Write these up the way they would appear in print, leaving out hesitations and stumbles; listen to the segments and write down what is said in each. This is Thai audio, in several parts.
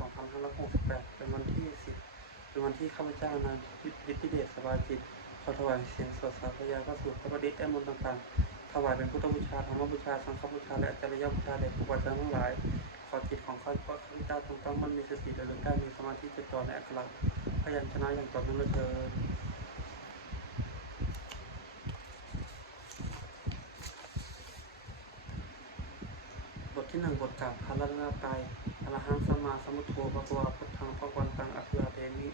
2568เป็นวันที่10เป็นวันที่ข้าพเจ้านายฤทธิเดชสบายจิตขอถวายเสียงสวดสาธยายพระสูตรพระประดิษฐ์และมนต์ต่างๆถวายเป็นพุทธบูชาธรรมบูชาสังฆบูชาและจริยบูชาแด่ครูบาอาจารย์ทั้งหลายขอจิตของข้าพเจ้าตั้งมั่นมีสติระลึกได้มีสมาธิจดจ่อในอักขระพยัญชนะอย่างต่อเนื่องเถิดบทที่1บทกล่าวพระรัตนตรัยอรหังสัมมาสัมพุทโธภควาพุทธังภควันตังอภิวาเทมิ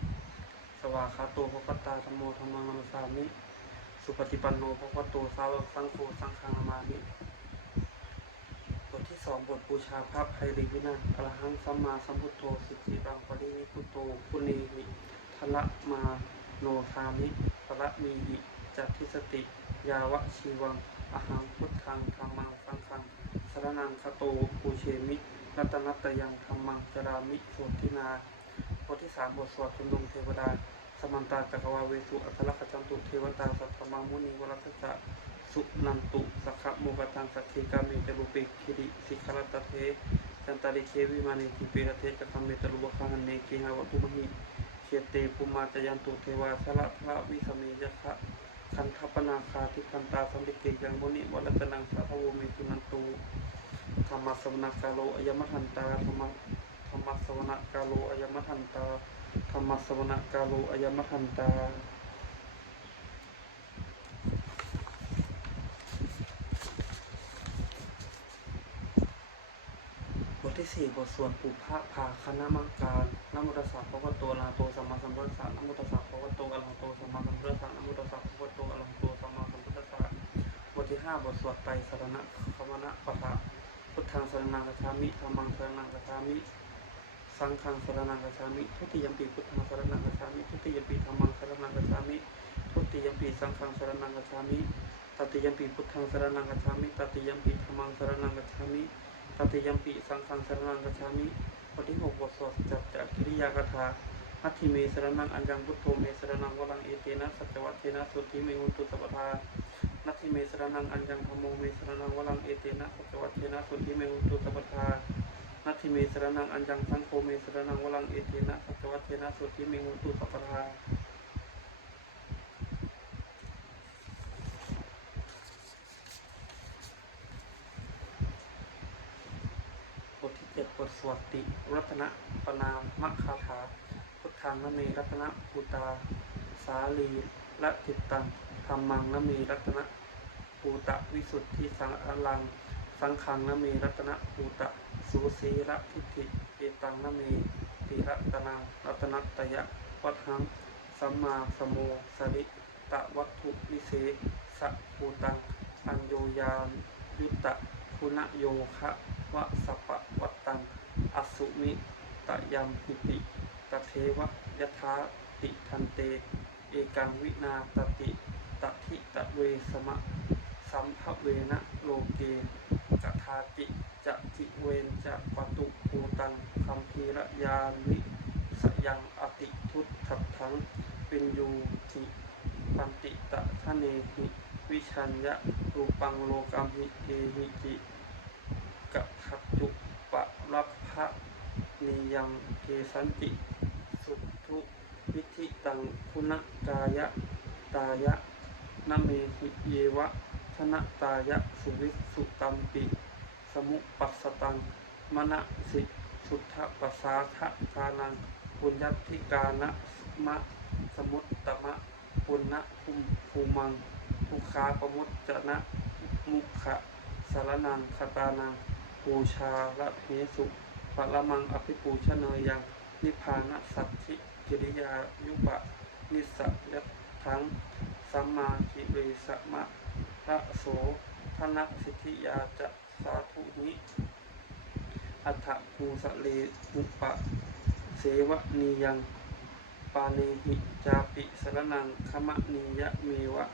สวากขาโตภควตาธัมโมธัมมังนัมสสามิสุปฏิปันโนภควโตสาวกสังโฆสังฆังนามามิบทที่2บทบูชาพระไพรีวินัยอรหังสัมมาสัมพุทโธสิทธิรังปรินิพุตโตปุเนหิทละมาโนทามิปรมีหิจัตติสติยาวะชีวังอหังพุทธังธัมมังสังฆังสรณังคโตปูเชมิรัตนัตยังธัมมังจรามิโสตินาบทที่3บทสวดชุมนุมเทวดาสมันตาจักรวาเวสุอัครขจันตุเทวตาสัทธมังมุนีวรัตสะสุนันตุสักขะโมกตังสัทธิกาเมตรุเปคิริสิขารตเทจันตาริเควิมานิทิเปรเทจักขเมตรุบคังเนกิหาวตุมหิเขเตภูมาจยันตุเทวาสละพระวิสเมยะคะคันทัปนาคาทิคันตาสัมภิเกยังมุนิวัลตนังสาธโวเมตุนันตุธรรมสวนกาโลอายมทันตาธรรมสวนกาโลอายมทันตาธรรมสวนกาโลอายมทันตาบทที่4บทสวดปุพพะภาคณมังการนะโมตัสสะภะคะวะโตอะระหะโตสัมมาสัมพุทธัสสะนะโมตัสสะภะคะวะโตอะระหะโตสัมมาสัมพุทธัสสะนะโมตัสสะภะคะวะโตอะระหะโตสัมมาสัมพุทธัสสะบทที่5บทสวดไตรสรณะคมนะปะทะพุทธังสรณังคัจฉามิธัมมังสรณังคัจฉามิสังฆังสรณังคัจฉามิทุติยัมปิพุทธังสรณังคัจฉามิทุติยัมปิธัมมังสรณังคัจฉามิทุติยัมปิสังฆังสรณังคัจฉามิตติยัมปิพุทธังสรณังคัจฉามิตติยัมปิธัมมังสรณังคัจฉามิตติยัมปิสังฆังสรณังคัจฉามิบทที่6บทสวดจักกิริยากถาอัตถิเมสรณังอัญญังพุทโธเมสรณังวรังเอเตนะสัจวัตเทนะสุทธิเมหุนตุสัพพทานัตถิเมสรณังอัญญังธัมโมเมสรณังวรังเอเตนะสัจวัตเทนะสุทธิเมหุนตุสัพพทานัตถิเมสรณังอัญญังสังโฆเมสรณังวรังเอเตนะสัจวัตเทนะสุทธิเมหุนตุสัพพทาบทที่7บทสวดติรัตนปนามคาถาพุทธังนะเมรัตนภูตาสาลีละจิตตังธัมมังนะเมรัตนภูตะวิสุทธิสังอลังสังฆังนะเมรัตนภูตะสุสีระทิฏฐิเอตังนะเมติรัตนังรัตนัตตยะวัฏหังสัมมาสโมสริตะวัตถุวิเศษสะภูตังอัญโยยานยุตตะคุณโยคะวะสัพพวัตตังอสุมิตยัมหิติตเทวยถาติทันเตเอกังวินาตติตถิตเวสมะสัมภเวนะโลเกกถาติจะจิเวนจะปตุภูตังคัมภีระยานวิสยังอติทุตถัดถังเป็นยูหิปันติตะทะเนหิวิชัญญะรูปังโลกัมหิเอหิจิกะขัดจุปะรับพระนิยังเกสันติสุทุวิธิตังคุณกายะตายะนะเมหิเยวะชนะตายะสุวิสุตัมปิสมุปัสสตังมณสิสุทธปัสสาทะกานังปุญญติกานะมะสมุตตมะปุณณภูมังทุกขาปมุตจนะมุขะสารนังคตานังปูชาละเพสุปะละมังอภิปูชเนยยังนิพพานสัจฉิกิริยายุปะนิสยัตถังสัมมาทิเวสมะระโสธนสิทธิยาจะสาธุนิอัฏฐภูสะเลอุปะเสวะนียังปาเนหิจาปิสรนังขมะนียะเมวะ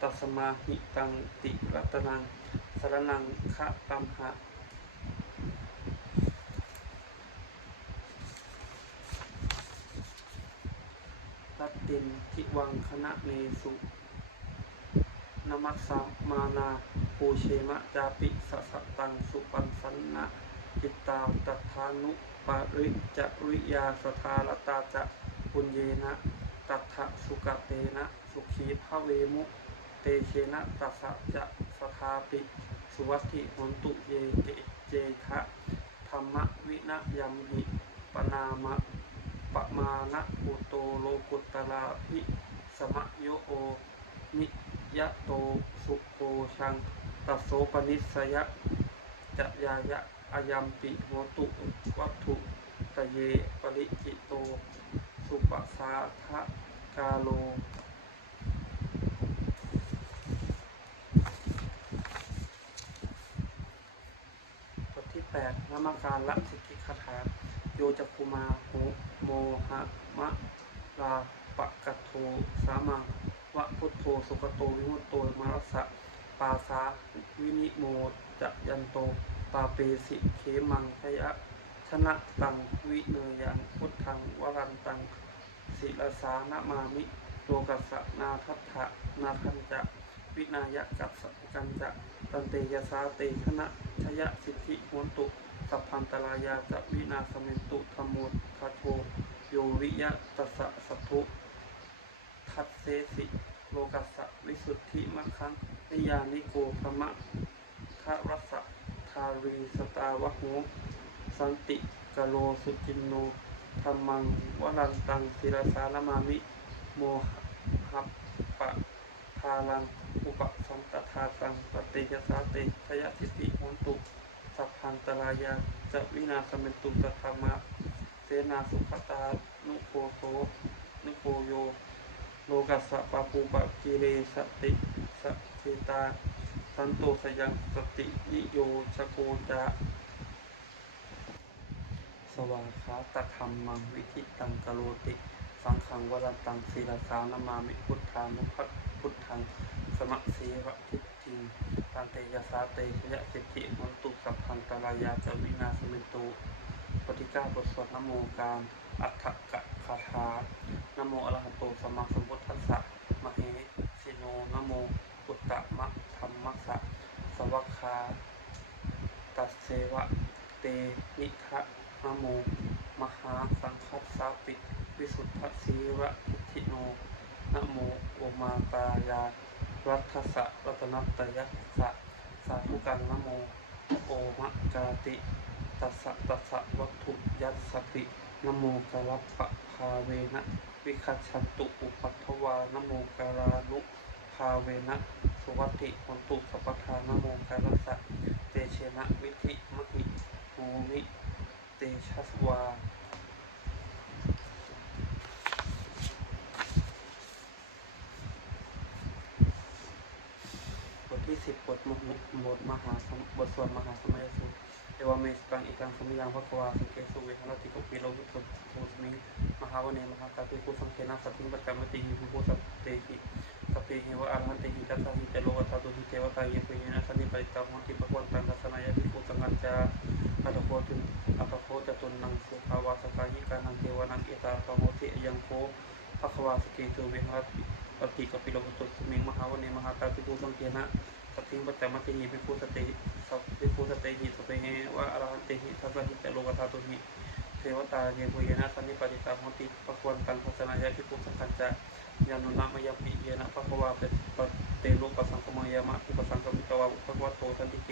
ตัสมาหิตังติรัตนังสรนังคะตัมหะรัตตินทิวังคณะเนสุนมัสสามานาปูเชมะจาปิสสตังสุปันสันนะจิตตาตัทธานุป ริจริยาสทารตาจะปุญเยนะตัทธสุกเตนะสุขีภเวมุเตเชนะตัสสะจะสทาปิสุวัตถิโหนตุเยเกเจทะธรรมวินะยัมหิปนามะปะมานะปุโตโลกุตตราภิสมะโยโอนิยะโตสุโกชังตัสโสปนิสยะจะยายะอายัมปิโหตุวัตถุตเยปริจิโตสุปสาทะกาโลบทที่8นามการละสิทธิคาถาโยจักคุมาโหโมหะมะลาปะกัตโทสามังวะพุทโธสุขโตวิมุตโตมรัสสะปาสาวินิโมจะยันโตปาเปสิเขมังทยะชนะตังวิเนยังพุทธังวรันตังศิลสานามามิโลกัสสะนาทัตถะนาคันจะวินายะกัสสะกันจะตันเตยสาเตชนะชยสิทธิโหนตุสัพพันตรายาจะวินาสเมตุธรรมโมคาโทโยวิยะตัสสะสัทธุทัตเสสิโลกัสสะวิสุทธิมัคคังนิยานิโกภมะทะรัสสะทารีสตาวะโหสันติกโลสุจินโนธรรมังวรันตังศิรสานามามิโมหัปปะทาลังอุปสันตทาตังปฏิยสาเตชยสิทธิโหนตุสัพพันตรายาจะวินาสเมตุตธรรมะเสนาสุขตานุโคโสนุโคโยโลกัสสะปะปูปะกิเรสติสเกตาสันโตสยังสติยิโยชโกจาสวาคาตธรรมังวิธิตังกโลติสังขังวรันตังศีลสานามามิพุทธานุพัทพุทธังสมะเสวะทิจิงตันเตยสาเตชยสิทธิโหนตุสัพพันตรายาจะวินาสเมตุปฏิฆาบทสวดนโมการอัฏฐกะคาถานโมอะระหะโตสัมมาสัมพุทธัสสะมเหสิโนนโมอุตตมะธัมมัสสะสวัคคาตัสเสวะเตนิทะนโมมหาสังคัสสาปิวิสุทธสีระทิฏฐิโนนะโมโอมาตายารัตถสะรัตนัตตยัสสะสาธุกังนะโมโอมะกาติตัสสะตัสสะวัตถุยัสสปินะโมกะลัปปะภาเวนะวิคัจฉันตุอุปัฏฐวานะโมกาลานุภาเวนะสุวัตติโหนตุสัพพทานะโมกาลัสสะเตเชนะวิธิมหิภูมิเตชัสวาบทที่10บทมหาบทสวดมหาสมัยสูตรเอวเมสตังอิตังสมิยังพระควาสุเกสุเวหรติโกปิโลกุตโตสมิงมหาวเนมหาตาปิภูสังเขนะสัพพิปัจจามติหิภูโพสัพเตหิสัพเพหิวะอรหันเตหิตัสสะหิเตโลวัตตุหิเทวตาเยปุญญะสันนิปริตาโหติภควตังทัสนายะภิกขุสังฆัญจาอัตโคตุอัตโคจตุนังสุภาวาสกายิกานังเทวนังเอตาภโมติยังโคภควาสเกตุเวหรติกปิโลกุตสมิงมหาวเนมหาตาปิภูสังเขนะสัพพิปัจจามติหิภิกขุสเตสัพภิกขุสเตหิสัพเพหิวะอรหันเตหิทัสสะหิเตโลวัตตุหิเทวตาเยปุยนะสันนิปติตาโหติภควตังทัสนายะภิกขุสังฆัญจายานุนะมยปิเยนะภควาเปเตโลปสังคมยามะอุปสังคมิตวะอุปวัตโตสันติเก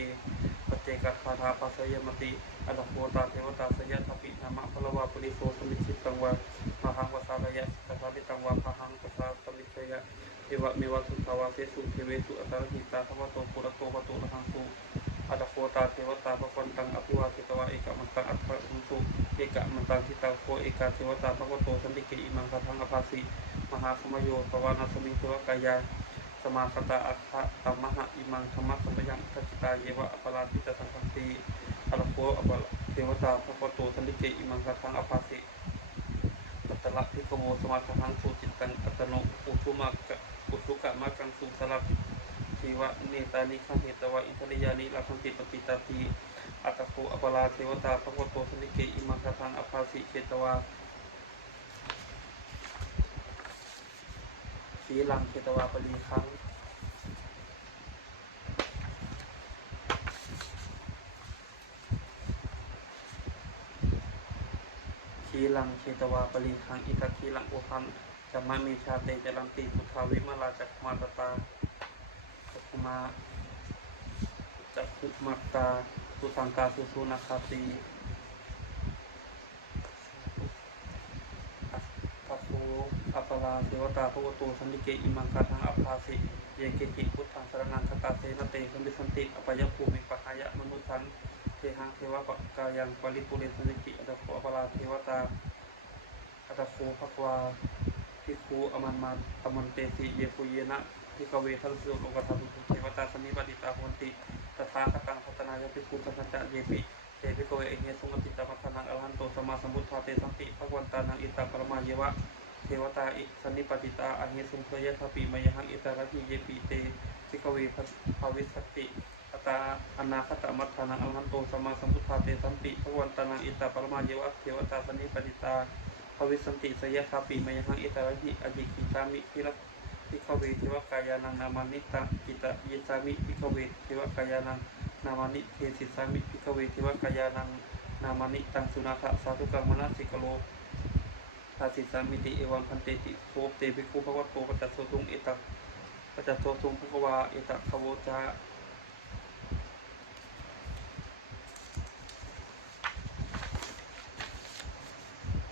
ปเจกคาถาปัสยมติอรโหตาเทวตาสยะทัพพินามะพลวาปุริโสสมิชิตังวะมหังวสาลยะสัทธาติตังวะพหังวสาสมิชยะเอวะเมวะสุทาวาเสสุเทเวสุอัตตรหิตาภวโตปุระโตวโตระหังสุอรโหตาเทวตาภวันตังอภิวาทิตวะเอกมันตังอัตถะหุตุเอกมันตังทิตาโคเอกาเทวตาภวโตสันติเกอิมังคทังอภาสิมหาสมโยภวานาสมิเทวกายาสมาคตาอัฏฐะตัมมหะอิมังธรรมะสัมปยังทัจิตาเยวะอปราติตสังคันติอรโคอปเทวตาภวโตสันติเกอิมังคทังอภาสิปัตตะภิกขโวสมาทังสุจิตตังอัตโนอุทุมะอุทุกะมะกังสุสลับชีวะเนตานิขันเหตวะอินทริยานิลักขันติปปิตาติอัตโคอปราเทวตาภวโตสันติเกอิมังคทังอภาสิเจตวาสีลังเจตวาปรีคัง ทีลังเชตวาปริคังอิทัคคีลังโอหังจัมมาเมชาเตจรังติสุทาวิมาลาจักมาตตาจักมาจักขุมัตตาสุสังกาสุสุนาคาตีอัปโภอัปปลาเทวตาภวโตสันติเกอิมังคาทังอัปภาสิเยเกจิพุทธังสรณังคตาเสนเตสัมปิสันติอปยภูมิปะหายะมนุสังเทหังเทวะปะกายังปริปุเรสันติกิอัตโขอัปปลาเทวตาอัตโขภควาภิกขุอมันมาตมันเตสิเยปุเยนะภิกเวทัสสุโลกธรรมเทวตาสนิปติตาโหติตถาคตังพัฒนายภิกขุสัจจะเยปิเตภิกเวเอเนสุงติตาพัฒนังอรหันโตสัมมาสัมพุทธาเตสัมปิภควันตานังอิตาปรมาเยวะเทวตาอิสันนิปติตาอหิสุงเทยะทปิมยหังอิตาระหิเยปิเตภิกเวภวิสัตติอัตาอนาคตมัทธานังอรหันโตสัมมาสัมพุทธาเตสัมปิภควันตานังอิตาปรมาเยวะเทวตาสันนิปติตาภวิสันติสยะทปิมยหังอิตาระหิอจิกิจามิทิรัภิกเวเทวกายานังนามานิตังกิตะเยสามิภิกเวเทวกายานังนามานิเทศิสามิภิกเวเทวกายานังนามานิตังสุนาถะสาธุกังมนัสสิกโลภาสิสามิติเอวังพันเตติโภเตภิกขุภวโตปัจจโสตุงเอตังปัจจโสตุงภควาเอตังขโวจา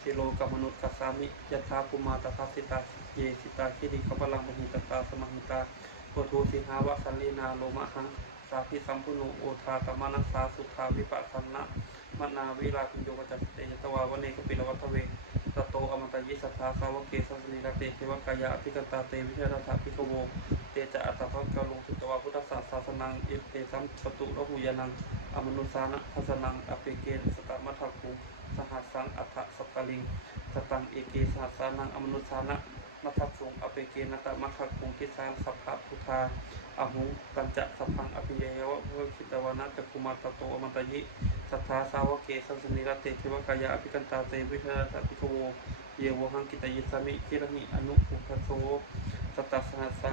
สิโลกัมมนุษย์กัสสามิยัตถาภูมาตถาสิตาเยสิตาคิริขปลังมหิตตาสมังหิตาโพธุสิหาวะสันลีนาโลมะหังสาภิสัมพุโนโอทาตมานัสสาสุขาวิปัสสนะมนาวิราคิโยกัจจเตยตวาวเนกปิลวัตเวตโตอมตะยิสัทธาสาวเกสัสนิรเตเทวกายะอภิกันตาเตวิเทระถาภิกโวเตจะอัตถะพังกะลุงสุตวาพุทธศาสนังเอเตสัมปตุระหุยานังอมนุสานะทัสนังอเปเกสตมัทถคุสหัสสังอัฏฐสัพพลิงสตังเอเกสหัสสานังอมนุสานะมัทถสุงอเปเกนะตะมัทถคุงทิสานสัพพะพุทธาอหุตัญจะสัพพังอภิเยวะเวคิตวานะจักขุมาตโตอมตะยิสัทธาสาวเกสัสนิรเตเทวกายะอภิกันตาเตวิเทระถาภิกโวเยวหังกิตยิสามิคิรหิอนุภูคโสสตัสสหัสสา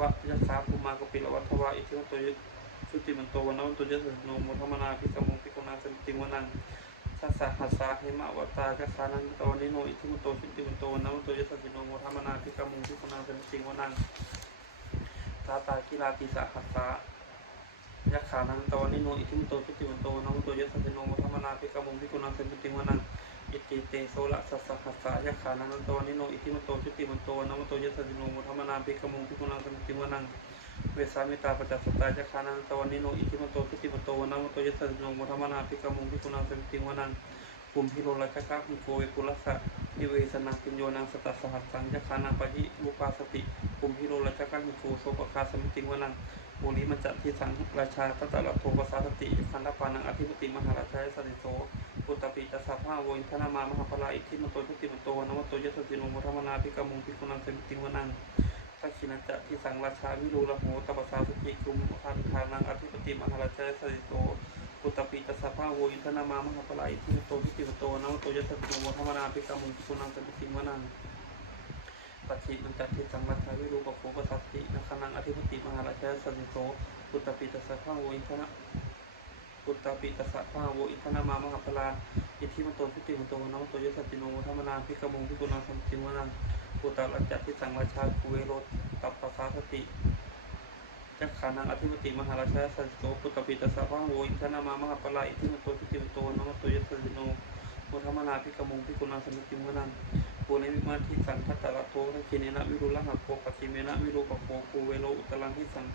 วะยัสสาภูมากปิลวัฏวะอิทิวโตชุติมันโตวนะวันโตยะสโนโมธรรมนาภิกขมงภิกขุนาสติวนังสัสสะหัสสะเหมะวตาจักขานันตวนิโนอิทิมันโตชุติมันโตนะวันโตยะสโนโมธรรมนาภิกขมงภิกขุนาสติวนังตาตาคิลาติสะหัสสะยักขานันตวนิโนอิทิมันโตชุติมันโตนะวันโตยะสโนโมธรรมนาภิกขมงภิกขุนาสติวนังอิติเตโสละสัสสะหัสสะยักขานันตวนิโนอิทิมันโตชุติมันโตนะวันโตยะสโนโมธรรมนาภิกขมงภิกขุนาสติวนังเวสามิตาปัจจสตาจักขานันตวนิโนอิทิมันโตชุติมันโตนะวันโตยะสโนโมธรรมนาภิกขมงภิกขุนาสติวนังภูมิพิโรลจักะมิโกเวปุรัสสะนิเวสนังปิญโยนังสตัสสหัสสังยักขานังปะยิบุปาสติภูมิพิโรลจักะมิโกโสปคาสมิติวนังภูริมัจจทิสังราชาตตะละโทปสาสติขันธปานังอธิปติมหาราชาสติโสปุตตปิตัสสะภาโวอินทนามามหาภลาอิทิมโตชุติมโตนะวโตยะสติโนโมธรรมนาภิกขมงภิกขุนังสมิติวนังทักขิณจะทิสังราชาวิรูลโหตปสาสติกุมขันธานังอธิปติมหาราชาสติโสปุตตปิตัสสะภาโวอินทนามามหาภลาอิทิมโตชุติมโตนะวโตยะสติโนโมธรรมนาภิกขมงภิกขุนังสมิติวนังปัจฉิมันจัตติสังวัชาวิรูปโภปสัตตินะคนังอธิปติมหาราชาสติโสปุตตปิตัสสะภาโวอินทนะปุตตปิตัสสะภาโวอินทนามามหาภลาอิทิมโตชุติมโตนะวโตยะสติโนโมธรรมนาภิกขมงภิกขุนังสมิติวนังปุตตะลัจจทิสังวัชาคุเวโรตัปปสาสติจักขานังอธิปติมหาราชาสติโสปุตตปิตัสสะภาโวอินทนามามหาภลาอิทิมโตชุติมโตนะวโตยะสติโนโมธรรมนาภิกขมงภิกขุนังสมิติวนังปูเนวิมาทิสังทัตตะละโตทัคิเนนะวิรุลหะโกปัจฉิเมนะวิรูปโภกูเวโลอุตลังทิสัง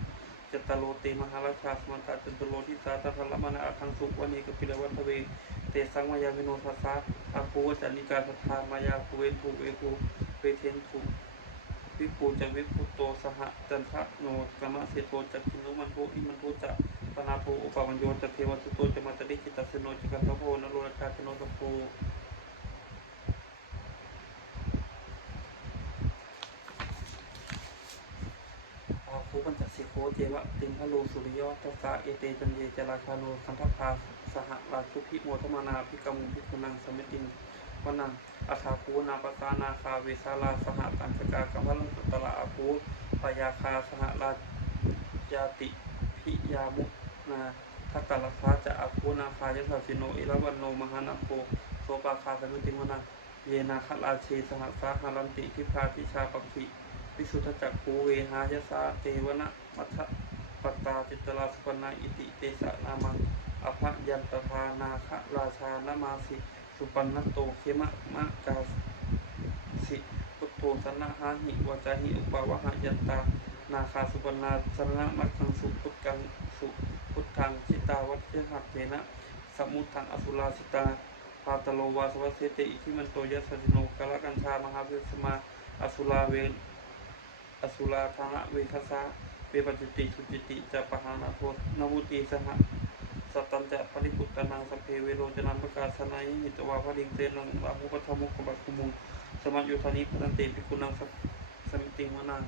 จัตตโลเตมหาราชาสมันตาจันตโลทิสาตถะละมะนะอัคังสุวะเนกปิลวัตเวเตสังมายามิโนทัสสะอาภูวจันนิกาสัทธามายาภูเวนภูเวภูเวเทนภูวิภูจัวิภูโตสหจันทะโนกามะเสโทจักขินุมันโทอิมันโทจะปนาโทอุปปัญโยจะเทวสุโตจะมัตติกิตัสสโนจิกันทโพนโรราชาชโนสัพโพภูปัญจสิโคเจวะติงพะโลสุริยตัสสะเอเตจันเยจราคาโนคันทภาสหราชุพิโมทมนาภิกมุภิกขุนังสมิติงวนังอาคาภูนาปสานาคาเวสาลาสหตันสกากัมพลังสุตละอาภูปยาคาสหราชาติพิยามุนาทัตตลักษาจะอาภูนาคายสัสสิโนอิรวันโนมหานาโค โสปาคาสมุติมนังเยนาคราเชสหัสสาหารันติทิพาทิชาปักขิวิสุทธจักขูเวหายสาเตวนะมัทปตาจิตลาสุปนาอิติเตสะนามังอภยันตทานาคราชานามาสิสุปันนโตเขมะมะกาสิพุทโธสนะหาหิวาจาหิอุปาวะหยันตานาคาสุปนาสนะมัคคังสุพุทธังสุพุทธังชิตาวัชหัตเถนะสมุทังอสุราสิตาพาตโลวาสวัสเสติอิทิมันโตยัสสิโนกาลกัญชามหาวิสมาอสุราเวอสุราธนะเวคสาเวปจิติสุจิติจะปหานาโทนวุติสหสัตตัญจะปริปุตตนังสเพเวโรจนังประกาศนัยหิตวาภริงเตนังอาหุปธรรมุขบัตคุมุงสมัจยุทธานิพันเตปิกุนังสมิติมนัง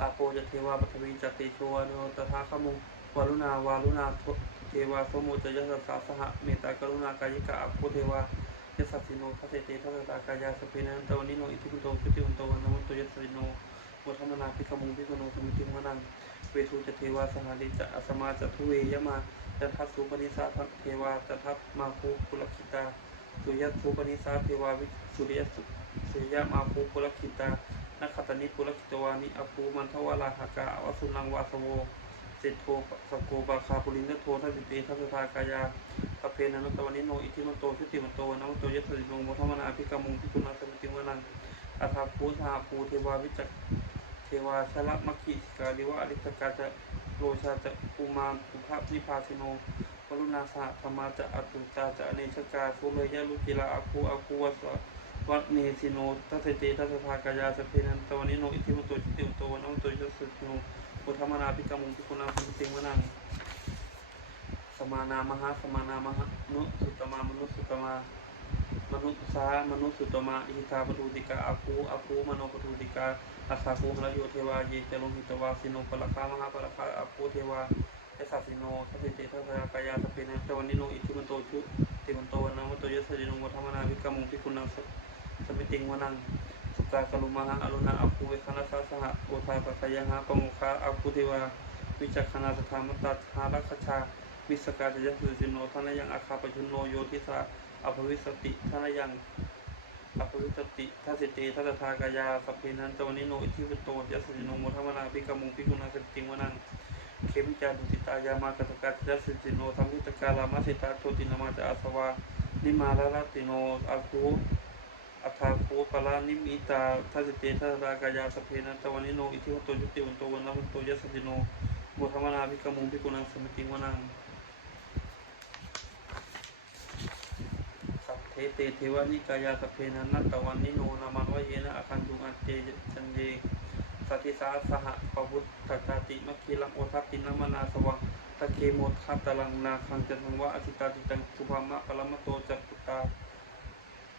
อาโปจะเทวาปฐวีจัตติโชวโนตถาคมุงวารุณาวารุณาเทวาโสโมจะยสัสสาสหเมตตากรุณากายิกาอาโปเทวายสัสสิโนทัสเสติทัสสะกายาสเปนันตวนิโนอิทิมุโตพุทธิมุโตวันนมุตโตยัสสิโนโมทัมนาภิกขมุงภิกขุโนสมิติมนังเวทูจะเทวาสหาริจะอสมาจะทุเวยมาจะทัสสุปนิสาเทวาจะทัสมาภูปุลคิตาสุยัตสุปนิสาเทวาวิสุริยสุริยมาภูปุลคิตานักขตนิปุลคิตวานิอภูมันทวาราหากาวสุนังวาสโวเศโทสโกบาคาปุรินโททัสสิเตทัสสะกายาคเพนันตวนิโนอิทิมโตชุติมโตนมโตยัสสิโนโมทัมนาภิกขมุงภิกขุนาสมิติมนังอัฏฐภูธาภูเทวาวิจักเทวาชละมัคคิสิกาลิวะอริสกาจะโลชาจะอุมาปุภนิพาสิโนวรุณาสหธรรมาจะอตุตาจะอเนชกาสุเรยะลุกิลาอาคูวัสวัตเนสิโนทัสเตทัสสะกายาสเพนันตวนิโนอิทิมโตชุติมโตนมโตยัสสิโนโมทัมนาภิกขมุงภิกขุนาสมิติมนังสมานามหาสมานามหานุสุตมามนุสุตมามนุสามนุสุตมาอิหิตาปทุติกาอาคูมโนปทุติกาอาสาคูหะโยเทวาเยจโลหิตวาสิโนปะละคามหาปะละคาอาคูเทวาเอสัสสิโนทัสสิเตทัสสะกายาสเปนันตวนิโนอิทิมันโตชุติมันโตนะมโตยัสสิโนโมทัมนาภิกขมุงภิกขุนังสมิติงวนังสุกากลุมหาอรุณาอาคูเวคณะสาสหะโอทาสยหะปะโมคาอาคูเทวาวิจักขณาสธรรมตัทารัคชาวิสกาจะยัสสิโนทานะยังอาคาปชุนโนโยทิสาอภวิสติทานะยังอภวิสติทัสสิเตทัสสะกายาสเพนันตวนิโนอิทิวิโตยัสสิโนโมทัมนาภิกขมุงภิกขุนังสมิติงวนังเขมิจาดุติตายามากตกายัสสิโนธรรมิตกาลามาสิตาโชตินามาจะอาสวานิมาลาลติโนอาคูอัฏฐาโคปลานิมิตาทัสสิเตทัสสะกายาสเพนันตวนิโนอิทิวิโตยุติวันโตวันนมุตโตยัสสิโนโมทัมนาภิกขมุงภิกขุนังสมิติงวนังเทเตเทวานิกายาสเพนันนัตตวันนิโนนามันวะเยนะอาคันตุอัจเจจันเยสัติสาสหปวุตตกาติมัคคีลังโอทัพตินามนาสวังตะเคโมทัตตลังนาคังจันทังวะอธิตาติตังสุภามะปรมโตจัตตุตา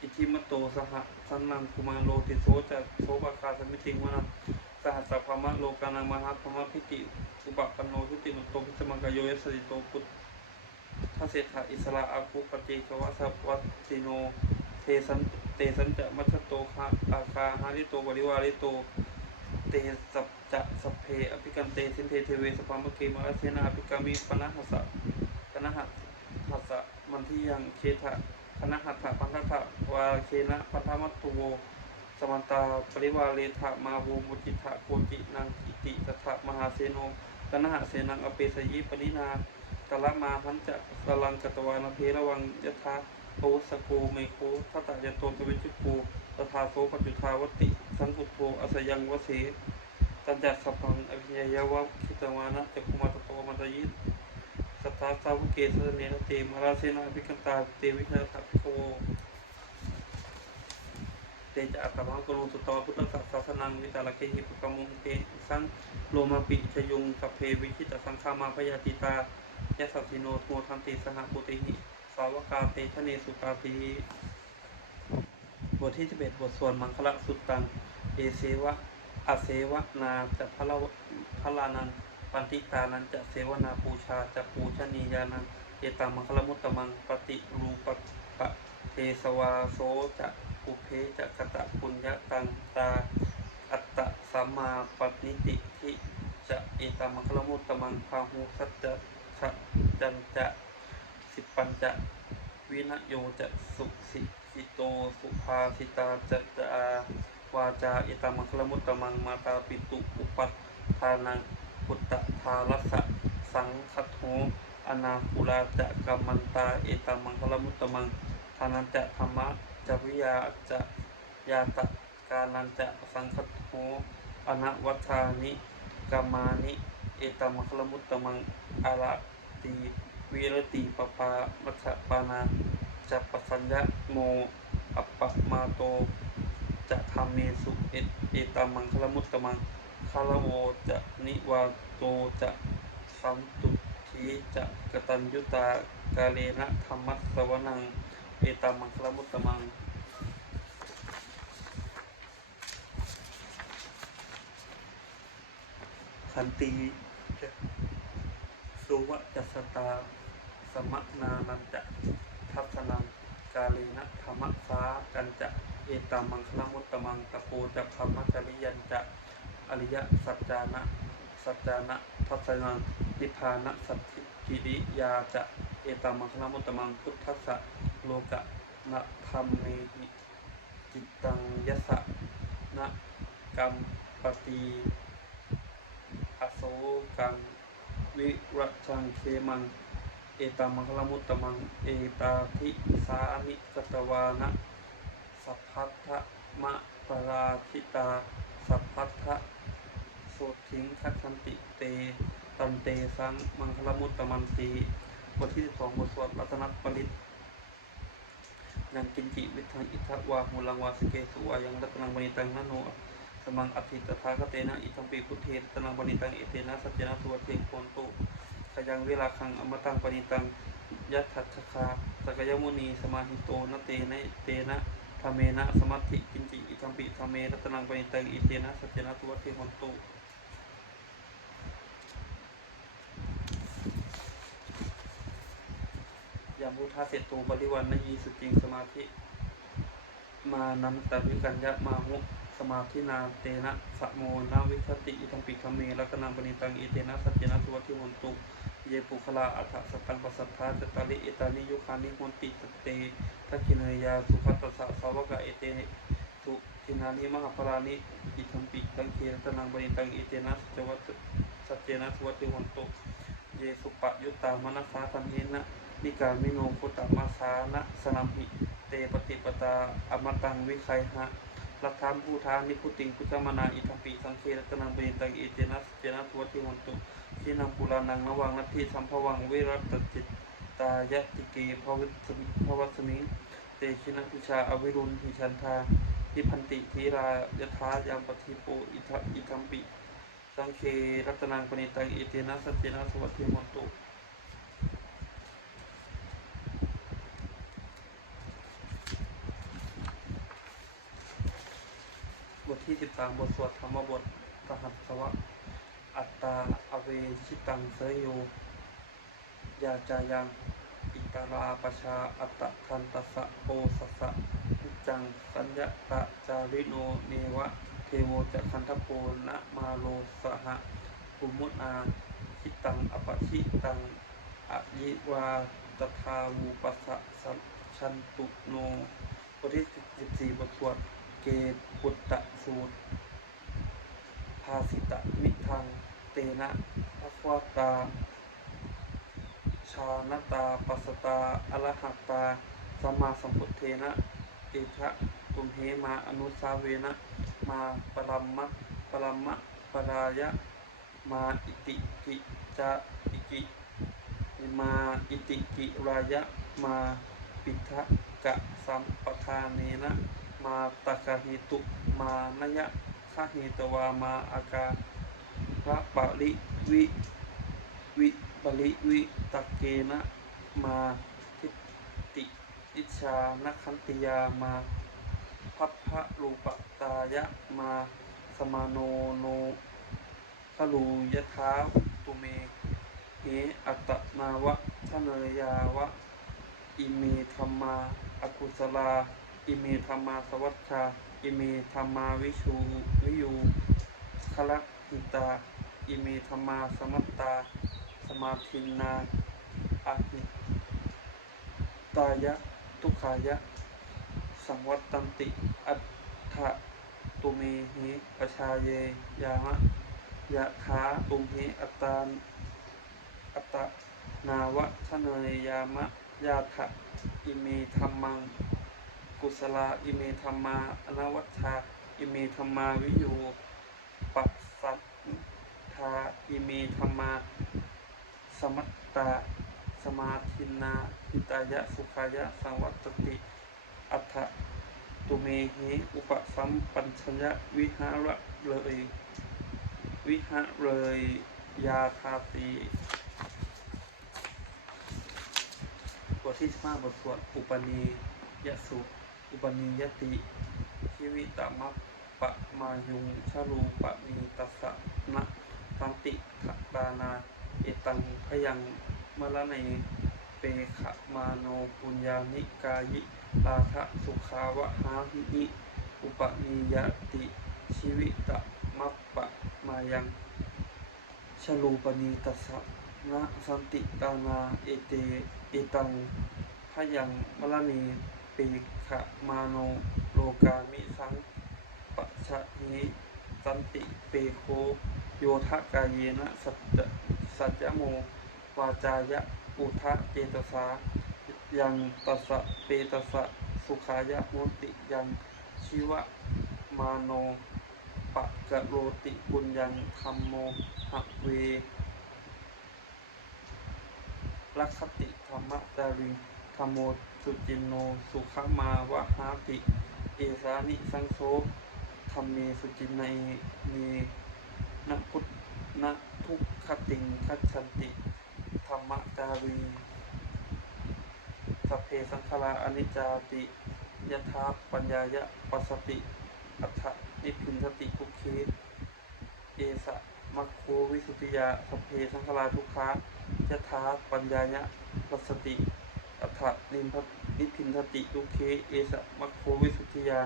อิทิมโตสหสันนังกุมารโลติโสจัตโสปะคาสมิติงวนังสหัสสะภามะโลกานังมหาภมะพิติอุปปันโนทุติมโตพิสมังกโยยสติโตปุตทัสเสถะอิสระอาคุปฏิกวะสัพวัตติโนเตสันจะมัชโตคะอาคาหาริโตบริวาริโตเตสัพจะสัพเพอภิกันเตสินเทเทเวสภามะเกมะเสนาอภิกามิปนะหัสสะคณหัสสะมันทิยังเคทะคณหัตถะปันทะวาเคนะปัทมัตตุโวสมันตาปริวาเลทะมาโวมุจิทะโกจินังอิติตถะมหาเสโนคณหะเสนังอเปสยิปนินาตละมาหันจะสลังกตวานาเพระวังยถาโตสโกเมโคทัตตะยโตตวิจุโกตถาโสปัจจุทาวติสังกุโตอสยังวเสตัญญสัพพังอภิญญาวะคิตวานะจักขุมาตโตมัตยิสัทธาสาวเกสเนนเตมราเสนาภิกันตาเตวินาทัพโคเตจะอัตตมังกรุสุตตวพุทธศาสนังวิจารเคหิปกมุงเตสังโลมาปิชยุงสัพเพวิชิตสังฆามาพยาติตายสัสสิโนโททันติสหปุติหิสาวกาเตชเนสุกาติบทที่11บทสวดมังคละสุตตังเอเสวะอาเสวนาจะพลานังปันติตานันจะเสวนาปูชาจะปูชนียานังเอตังมังคละมุตตมังปฏิรูปปะเทสวาโสจะปุเพจะกตะปุญญตังตาอัตตะสัมมาปณิติทิจะเอตังมังคละมุตตมังพาหุสัจจะ ขจันจะสิปัญจะวินโยจะสุสิกิโตสุภาสิตาจัตตาวาจาเอตมังคลมุตตมังมาตาปิตุอุปัฏฐานังพุทธทารัสสะสังคัตโหอนาคุลาจะกัมมันตาเอตมังคลมุตตมังทานันจะธรรมะจวิยาจะยาตะกานันจะสังคัตโหอนัวัฏานิกามานิเอตมังคลมุตตมังอาระตีวิรติปปามัชฌปานาจะปสัญญะโมอัปปมาโตจะธรรมเมสุเอตมังคลมุตตมังคารโวจะนิวาโตจะสัมตุทีจะกตัญญุตากาเลนะธรรมัสสวนังเอตมังคลมุตตมังขันติสุวจัสตาสมนานันจะทัศนังกาลีนะธรรมสากันจะเอตมังคลมุตตมังตะโพจะธรรมจริยันจะอริยสัจจานะทัศนังนิพพานะสัจจิกิริยาจะเอตมังคลมุตตมังพุทธัสสะโลกะนะธรรมเมหิจิตตังยสะนะกัมปติอโศกังวิรัชังเคมังเอตมังคลมุตตมังเอตาทิสานิกตวานะสัพพัทธมะปราชิตาสัพพัทธโสทิงคัจฉันติเตตันเตสังมังคลมุตตมันตีบทที่12บทสวดรัตนปริตยังกินจิวิทังอิทวาหูลังวาสเกสุวายังรัตนังบณิตังนโนสมังอธิตถาคเตนะอิทัมปีพุทเทรัตนังบณิตังเอเตนะสัจเจนะสุวัตเถโกนตุขยังเวลาคังอมตังปณิตังยัตถัชคาสกยมุนีสมาหิโตนะเตนะเตนะธรรมเมนะสมัตถิกินจิอิทัมปิธรรมเมรัตนังปณิตังเอเตนะสัจเจนะสุวัตเถโกนตุยามพุทธะเสตูปริวันนยีสุจิงสมาธิมานันตวิกัญญะมาหุสมาธินาเตนะสะโมนาวิคติอิทัมปิคัมเมรัตนังปณิตังเอเตนะสัจเจนะสุวัตถิโหนตุเยปุคลาอัฏฐสัตตังปัสสัทธาจตาริเอตานิยุคานิโหนติตเตทักขิเนยาสุภัตตสะสาวกะเอเตสุทินานิมหาภรานิอิทัมปิตังเครัตนังปณิตังเอเตนะสัจเจนะสุวัตถิโหนตุเยสุปะยุตตามนัสสาทันเหินะนิกามิโนพุตตมาสานะสนัมหิเตปฏิปตาอมตังวิไคหะรัตถามภูทานิพุติงพุทธมนาอิทัมปิสังเครัตนังปณิตังเอเตนะสัจเจนะสุวัตถิโหนตุที่นังปุรานังนวังนัตถิสัมภวังเวรัตจิตตายะติเกภวัสมิงเตชินะพิชาอวิรุณหิชันทาทิพันติธีรายถายามปฏิโปอิทัมปิสังเครัตนังปณิตังเอเตนะสัจเจนะสุวัตถิโหนตุบทที่13บทสวดธรรมบทสหัสสวะอัตตาอเวชิตังเสยโยยาจายังอิตาราปชาอัตตะคันตัสสะโอสัสสะนิจังสัญญตะจาริโนเนวะเทโวจะคันทโพนะมาโลสหะภูมุนาชิตังอปชิตังอยิวาตถาวูปัสสะชันตุโนบทที่14บทสวดเกปุตตะสูตรภาสิตะมิทังเตนะภควตาชานตาปัสสตาอรหัตตาสัมมาสัมพุทเทนะเอชะตุมเหมาอนุสาเวนะมาปรัมมะปรายะมาอิติกิจะอิกิมาอิติกิรายะมาปิทะกะสัมปทานเนนะมาตะกะหิตุมานยะขะหิตวามาอากาพระปริวิปริวิตะเกนะมาทิติอิชานคันติยามาพัพพะรูปตายะมาสมาโนโนทะลูยะถาตุเมเหอัตตนาวะทะเนยาวะอิเมธัมมาอกุศลาอิเมธัมมาสวัชชาอิเมธัมมาวิยูคละหิตาอิเมธัมมาสมัตตา สมาธินาอหิตายะทุกขายะสังวัตตันติอัฏฐตุเมหิปชาเยยามะยะถาตุมหิอัตตนาวะทะเนยยามะยาถะอิเมธัมมังกุศลาอิเมธัมมาอนวัชชาอิเมธัมมาวิโยปัสสัทธาอิเมธัมมาสมัตตาสมาธินาหิตายะสุขายะสังวัตติอัฏฐตุเมหิอุปสัมปัญชยะวิหารเลยยาธาตีบทที่15บทสวดอุปนียสุอุปนียติชีวิตมัปปะมายุงชารูปะมีตัสสะนะตันติทะดานาเอตังพยังมะละเนเปขะมาโนปุญญานิกายิลาทะสุขาวะหาหินิอุปนิยติชีวิตมัปปะมายังชารูปนีตัสสะนะสันติตานาเอตังพยังมะละเนเปขะมาโนโลกามิสังปัชชะหิสันติเปโคโยทะกายเยนะสัจจโมวาจายะอุทะเจตสายังตัสสะเปตัสสะสุขายะมุติยังชีวะมาโนปะกะโรติปุญญังธัมโมหะเวลักขติธรรมจาริธัมโมสุจินโนสุขมาวะหาติเอสานิสังโสธัมเมสุจินในเนนะพุทนะทุกขติงคัจฉันติธรรมจารีสัพเพสังขาราอนิจจาติยถาปัญญายะปัสสติอัฏฐนิพพินทติทุกเขเอสะมัคโควิสุทธิยาสัพเพสังขาราทุกขายถาปัญญายะปัสสติอัฏฐนิพพินทติทุกเขเอสะมัคโควิสุทธิยา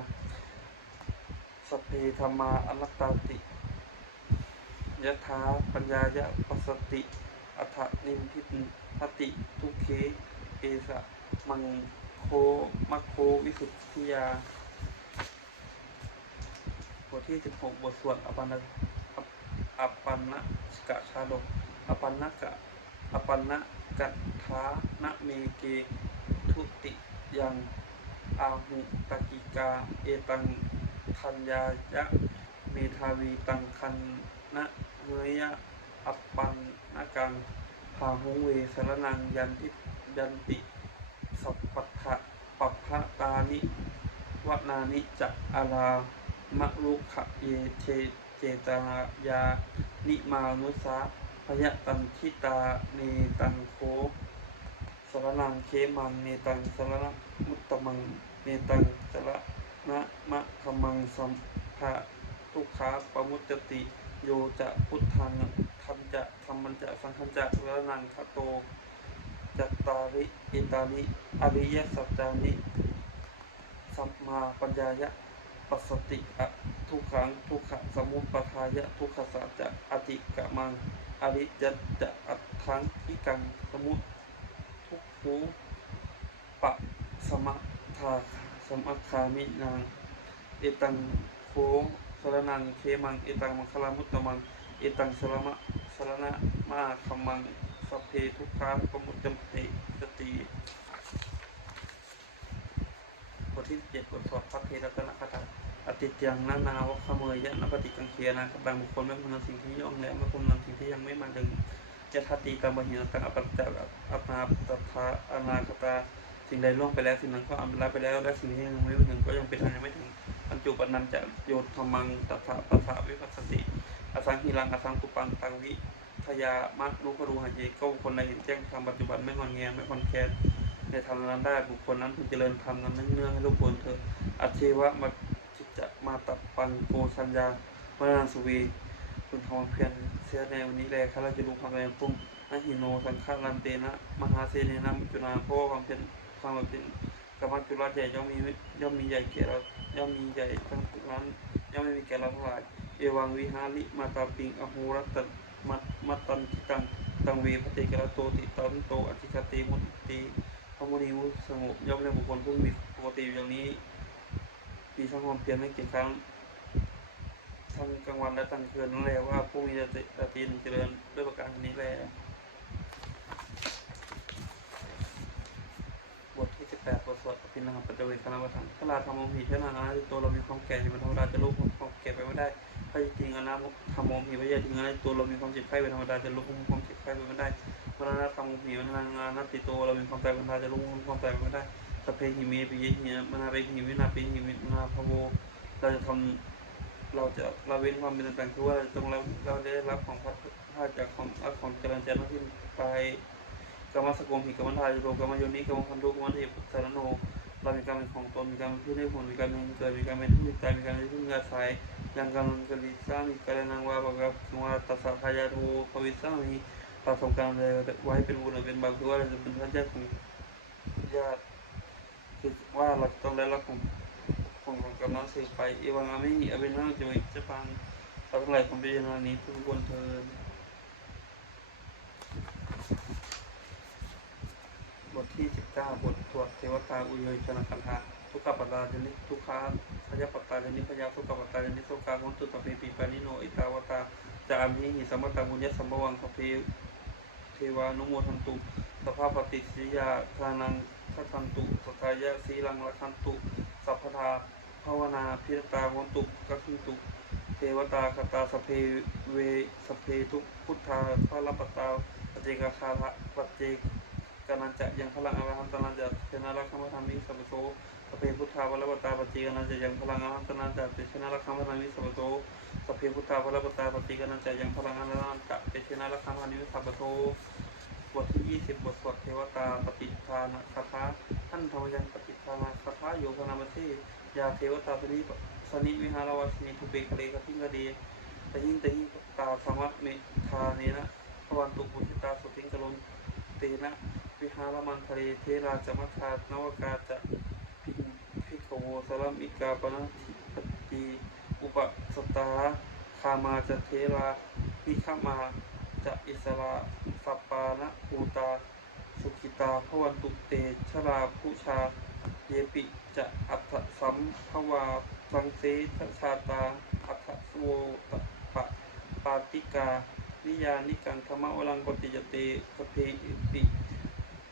สัพเพธัมมาอนัตตาติยถาปัญญายะปัสสติอัฏฐนิพพินทติทุกเขเอสะมัคโควิสุทธิยาบทที่16บทสวดอปันนะกะชาดกอปันนะกัตถานะเมเกทุติยังอาหุตกิกาเอตังทัญญายะเมธาวีตังคันนะเนยะอัปปันนะกังภาหุเวสรนังยันติสัพพัทธะปัปพะตานิวนานิจะอารามะรุขะเยเจตายานิมานุสาพยตันทิตาเนตังโคสรนังเคมังเนตังสรณมุตตมังเนตังสรณมะขมังสัมภะทุกขาปมุตติโยจะพุทธังธรรมจะธรรมันจะสังฆันจะสรนังคโตจัตตาริเอตานิอริยสัจจานิสัมมาปัญญายะปัสสติอะทุกขังทุกขะสมุปทายะทุกขสัจจะอติกะมังอริยจะอัตถังทิกังสมุทุกหูปะสมะทาสมัคคามินางเอตังโคสรนังเคมังเอตังมังคลามุตตมังเอตังสรณะมาขมังสัพเพทุกขาปมุตตติสติบทที่7บทสวดพระเทระตนะคาถาอติตยังนานาวะขเมยยะนปฏิกังเคียนะกับบางบุคคลไม่คุณสิ่งที่ย่องแล้วไม่คุณสิ่งที่ยังไม่มาถึงจะทัตติตามหินตังอปัจจะอัปนาตัทาอนาคตาสิ่งใดล่วงไปแล้วสิ่งนั้นก็อัมลาไปแล้วและสิ่งที่ยังไม่ถึงก็ยังเป็นทางยังไม่ถึงปัญจุปันนันจะโยธรรมังตัทะปัสสะวิปัสสติอสังหิรังอสังกุปังตังวิทยามะนุภรูหะเยก็บุคคลในเห็นแจ้งธรรมปัจจุบันไม่งอนแงไม่คอนแคลนในธรรมนั้นได้บุคคลนั้นพึงเจริญธรรมนั้นเนื่องให้ลูกผลเถิดอัจเชวะมาจิตจะมาตับปังโกสัญญามรณสุวีคุณทองเพียรเสียในวันนี้แลข้าราชบุตรความแรงพุ่มนหิโนสังฆลันเตนะมหาเสนีนะมุจุนาเพราะความเป็นกรรมจุลาใหญ่ย่อมมีใหญ่แก่เราย่อมมีใหญ่ทั้งนั้นย่อมไม่มีแก่เราทั้งหลายเอวังวิหาริมาตาปิงอโหรัตมัตตันทิตัง ตังเวพเตกระโตติตันโตอธิคติมุติพระมุนีวุสงบย่อมได้บุคคลผู้มีปกติอย่างนี้มีทั้งความเพียรไม่กี่ครั้งทั้งกลางวันและกลางคืนนั่นแหละว่าผู้มีสติเจริญด้วยประการนี้แหละบทที่18บทสวดอภินันทปัจเจเวคณะวัฏังถ้าเราทำมหิเช่นนั้นตัวเรามีความแก่อยู่เป็นธรรมดาจะรู้ความแก่ไปไม่ได้ถ้าจริงๆนะทำมหิวิญญาณจริงนะตัวเรามีความเจ็บไข้เป็นธรรมดาจะรู้ความเจ็บไข้ไปไม่ได้เพราะนั้นทำมหิวิญญาณนัตติตัวเรามีความตายเป็นธรรมดาจะรู้ความตายไปไม่ได้สเพหิเมปิยหิมนาเปหิวินาเปหิวินาภโวเราจะทำเราเว้นความเป็นต่างๆคือว่าเราได้รับของพระธาตุจากของเจริญเจริญที่ไปกรรมสกุลหิกรรมทายโรกรรมโยนิกรรมคันธุกรรมเทพสารโนเรามีการเป็นของตนมีการเป็นผู้ได้ผลมีการเป็นเกิดมีการเป็นผู้ตายมีการเป็นผู้เงาสายยังการกลิสามีการนางวาบกับวาตัสสะทายาทูภวิสามีเราทำการไว้เป็นบุญหรือเป็นบาปคือว่าเราจะเป็นพระเจ้าของญาติคือว่าเราต้องได้รับของกำลังสืบไปเอวังอามิอเบนังจะวิจปังเราทั้งหลายของพิจารณานี้ทุกคนเทินบทที่19บทตรวจเทวตาอุโยชนะคันธาทุกขปัตตาเจนิทุกขาพยาปัตตาเจนิพยาทุกขปัตตาเจนิโสกาคนตุตปีปานิโนอิตาวตาจะอามิหิสัมมตาบุญญสัมภวังสเพเทวานุโมทันตุสภาปฏิสิยาทานังทันตุสกายะสีลังละคันตุสัพพทาภาวนาพิรตาวันตุกัคิตุเทวตาคตาสเพเวสเพทุพุทธาพระลัปตาปเจกคาระปเจกนันจะยังพลังอรหันตนันจะเชนะรักขมธรรมิสัพโสสเพพุทธาพระลัปตาปเจกนันจะยังพลังอรหันตนันจะเชนะรักขมธรรมิสัพโสสเพพุทธาพระลัปตาปเจกนันจะยังพลังอรหันตนันจะเชนะรักขมธรรมิสัพโสบทที่20บทสวดเทวตาปฏิทานคาถาท่านธรรมยันปฏิทานคาถาโยพนามัสสียาเทวตาสนิวิหารวัสนิทุเปกเลกทิงกเดตหิงตาธรรมะเมธาเนนะพวันตุปุถิตาสุติงกลนเตนะวิหารมันทะเลเทราจมัคคานวกาจะพิโกโวสลามิกาปนัติปฏิอุปสตาคามาจะเทราวิขมาจะอิสระสัปปานะภูตาสุขิตาพวันตุเตชราภูชาเยปิจะอัฏฐสัมภวาสังเสทชาตาอัฏฐโวตปะปาติกานิยานิกังธรรมวลังกติจเตสเพปิ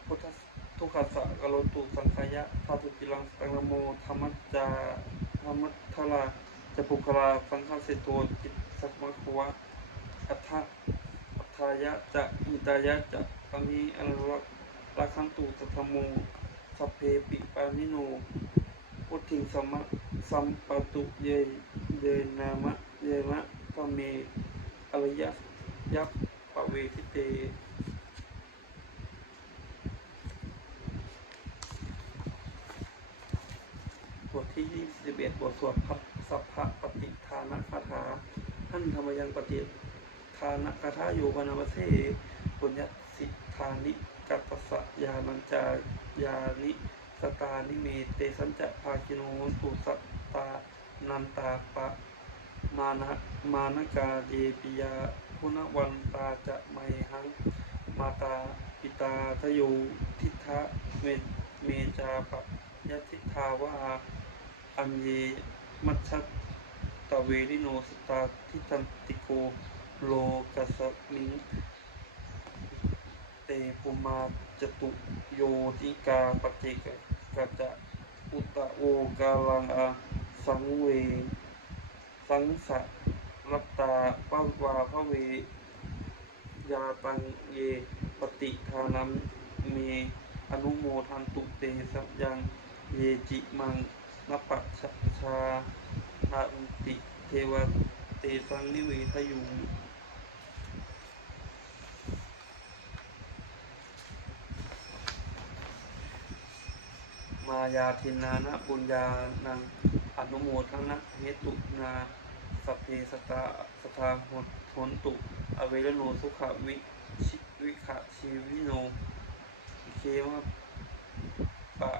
พุทธทุขัสสะกโลตุสังขยะธาตุจิลังสังนโมธรรมจาธรรมทลาจะปุคลาสังฆเสโตจิตสักมะควะอัฏฐทายะจะอิตายะจะปมิอนุรักขันตุสัทธโมสัพเพปิปานิโนพุทธิงสัมปตุเยนามะเยมะพะเมอริยยัพปเวทิเตบทที่21บทสวดสัพพะปฏิทานคาถาท่านธรรมยังปฏิทานคาถาโยพนามัสเสปุญญสิทธานิกัตตสยานัญจายานิสตานิเมเตสัญจะภาคิโนตุสัตตานันตาปะมานกาเยปิยาพุนวันตาจะไมหังมาตาปิตาทโยทิทะเมจาปะยทิทาวาอัญเยมัชฌตเวริโนสตาทิตันติโกโลกัสสมิงเตปุมาจตุโยติกาปเจกกัจจะอุตตะโอกาลังอาสังเวสังสะรัตตาปวาพระเวยาตังเยปฏิทานัมเมอนุโมทันตุเตสัพยังเยจิมังนปะชานาติเทวเตสังนิเวทยุงมายาทินานะปุญญานังอนุโมทนะเหตุนาสัพเพสตาสทาหนตุอเวรโนสุขวิขะชีวิโนเคมะปะ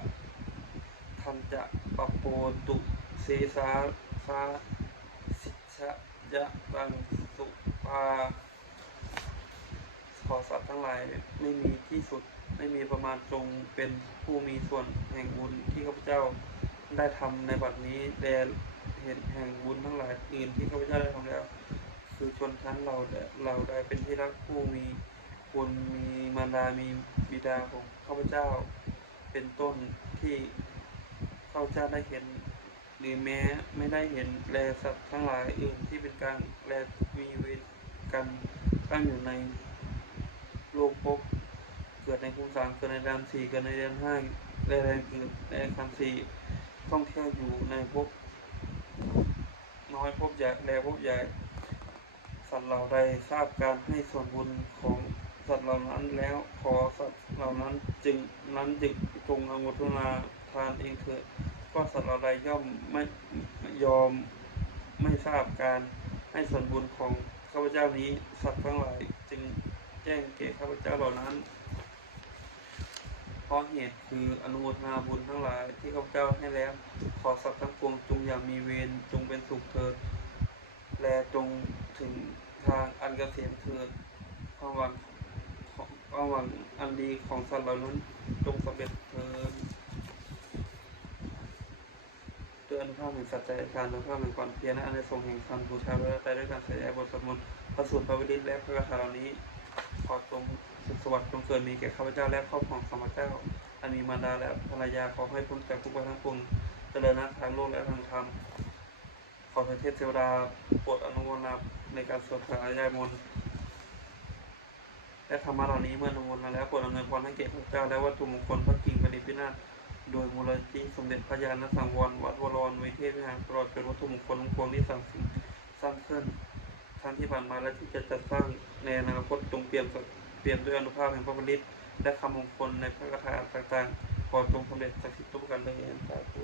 ทันจะปะโปตุเสสาสิชะยะตังสุปาโห อสัตว์ทั้งหลายไม่มีที่สุดไม่มีประมาณจงเป็นผู้มีส่วนแห่งบุญที่ข้าพเจ้าได้ทำในบัดนี้แด่เห็นแห่งบุญทั้งหลายอื่นที่ข้าพเจ้าได้ทำแล้วคือชนชั้นเราได้เป็นที่รักผู้มีบุญมีมารดามีบิดาของข้าพเจ้าเป็นต้นที่ข้าพเจ้าได้เห็นหรือแม้ไม่ได้เห็นแลสัตว์ทั้งหลายอื่นที่เป็นการแลมีเวรกันตั้งอยู่ในโลกภพเกิดในภูมิสามเกิดในแดนสี่เกิดในแดนห้าและแดนเกิดในคันสี่ท่องเที่ยวอยู่ในภพน้อยภพใหญ่แลภพใหญ่สัตว์เหล่าใดทราบการให้ส่วนบุญของสัตว์เหล่านั้นแล้วขอสัตว์เหล่านั้นจึงจงอนุโมทนาทานเองเถิดก็สัตว์เหล่าใดย่อมไม่ยอมไม่ทราบการให้ส่วนบุญของข้าพเจ้านี้สัตว์ทั้งหลายจึงแจ้งแก่ข้าพเจ้าเหล่านั้นเพราะเหตุคืออนุโมทนาบุญทั้งหลายที่ข้าพเจ้าให้แล้วขอสัตว์ทั้งปวงจงอย่ามีเวรจงเป็นสุขเถิดและจงถึงทางอันเกษมเถิดความหวังอันดีของสัตว์เหล่านั้นจงสำเร็จเถิดด้วยอนุภาพแห่งสัจจะการอนุภาพแห่งความเพียรและอานิสงส์แห่งการบูชาพระรัตนตรัยด้วยการแสดงบทสวดมนต์พระสูตรพระวิริตและพระคาถาเหล่านี้ขอจงสุขสวัสดิ์จงเกิดมีแก่ข้าพเจ้าและครอบครองข้าพเจ้าอันมีมารดาและภรรยาขอให้พ้นจากทุกข์ทั้งปวงเจริญทางโลกและทางธรรมขอพระเทพเทวดาโปรดอนุโมทนาในการสวดพระอริยมนต์และธรรมะเหล่านี้เมื่ออนุโมทนาแล้วโปรดอำนวยพรให้แก่ข้าพเจ้าและวัตถุมงคลพระกิ่งปริพินาศโดยมูลนิธิสมเด็จพระญาณสังวรวัดวรวรวิเทศวิหารตลอดจนวัตถุมงคลทั้งปวงที่สร้างขึ้นครั้งที่ผ่านมาและที่จะจัดสร้างในอนาคตจงเปี่ยมด้วยอนุภาพแห่งพระบริตและคำมงคลในพระคาถาต่างๆขอจงสำเร็จศักดิ์สิทธิ์ทุกประการเลยสาธุ